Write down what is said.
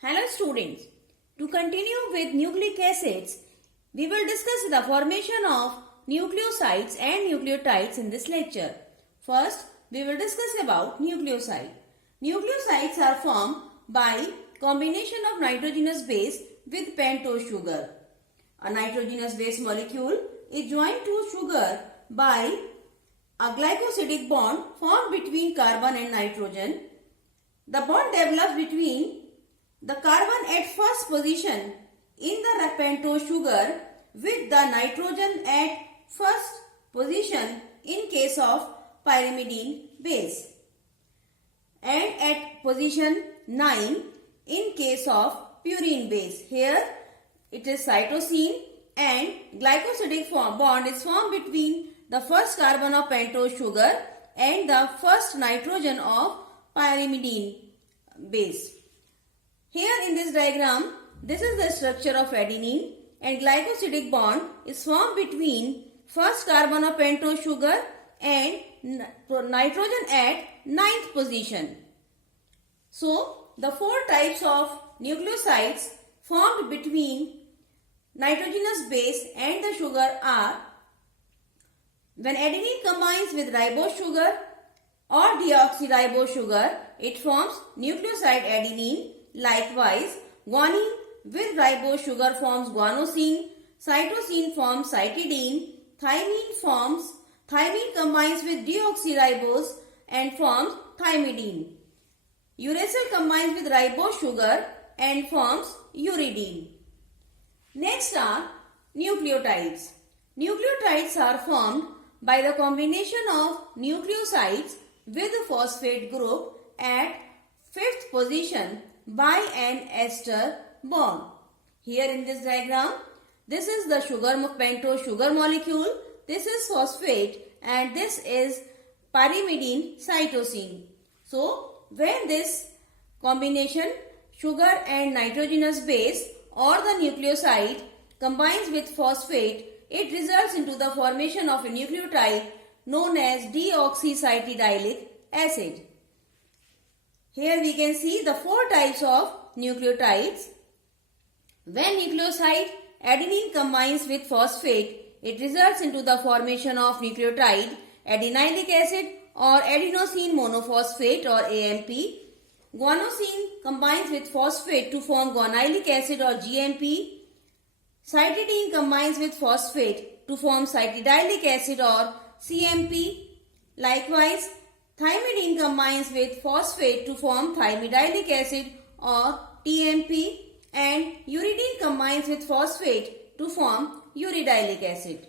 Hello students, to continue with nucleic acids, we will discuss the formation of nucleosides and nucleotides in this lecture. First, we will discuss about nucleoside. Nucleosides are formed by combination of nitrogenous base with pentose sugar. A nitrogenous base molecule is joined to sugar by a glycosidic bond formed between carbon and nitrogen. The bond develops between the carbon at first position in the pentose sugar with the nitrogen at first position in case of pyrimidine base and at position 9 in case of purine base. Here it is cytosine and glycosidic bond is formed between the first carbon of pentose sugar and the first nitrogen of pyrimidine base. Here in this diagram, this is the structure of adenine and glycosidic bond is formed between first carbon of pentose sugar and nitrogen at 9th position. So, the four types of nucleosides formed between nitrogenous base and the sugar are: when adenine combines with ribose sugar or deoxyribose sugar, it forms nucleoside adenine. Likewise, guanine with ribose sugar forms guanosine, cytosine forms cytidine, thymine combines with deoxyribose and forms thymidine. Uracil combines with ribose sugar and forms uridine. Next are nucleotides. Nucleotides are formed by the combination of nucleosides with phosphate group at 5th position by an ester bond. Here in this diagram, this is the pentose sugar molecule, this is phosphate and this is pyrimidine cytosine. So, when this combination sugar and nitrogenous base or the nucleoside combines with phosphate, it results into the formation of a nucleotide known as deoxycytidyllic acid. Here we can see the four types of nucleotides. When nucleoside adenine combines with phosphate, it results into the formation of nucleotide adenylic acid or adenosine monophosphate or AMP. Guanosine combines with phosphate to form guanylic acid or GMP. Cytidine combines with phosphate to form cytidyllic acid or CMP. Likewise, thymidine combines with phosphate to form thymidyllic acid or TMP, and uridine combines with phosphate to form uridylic acid.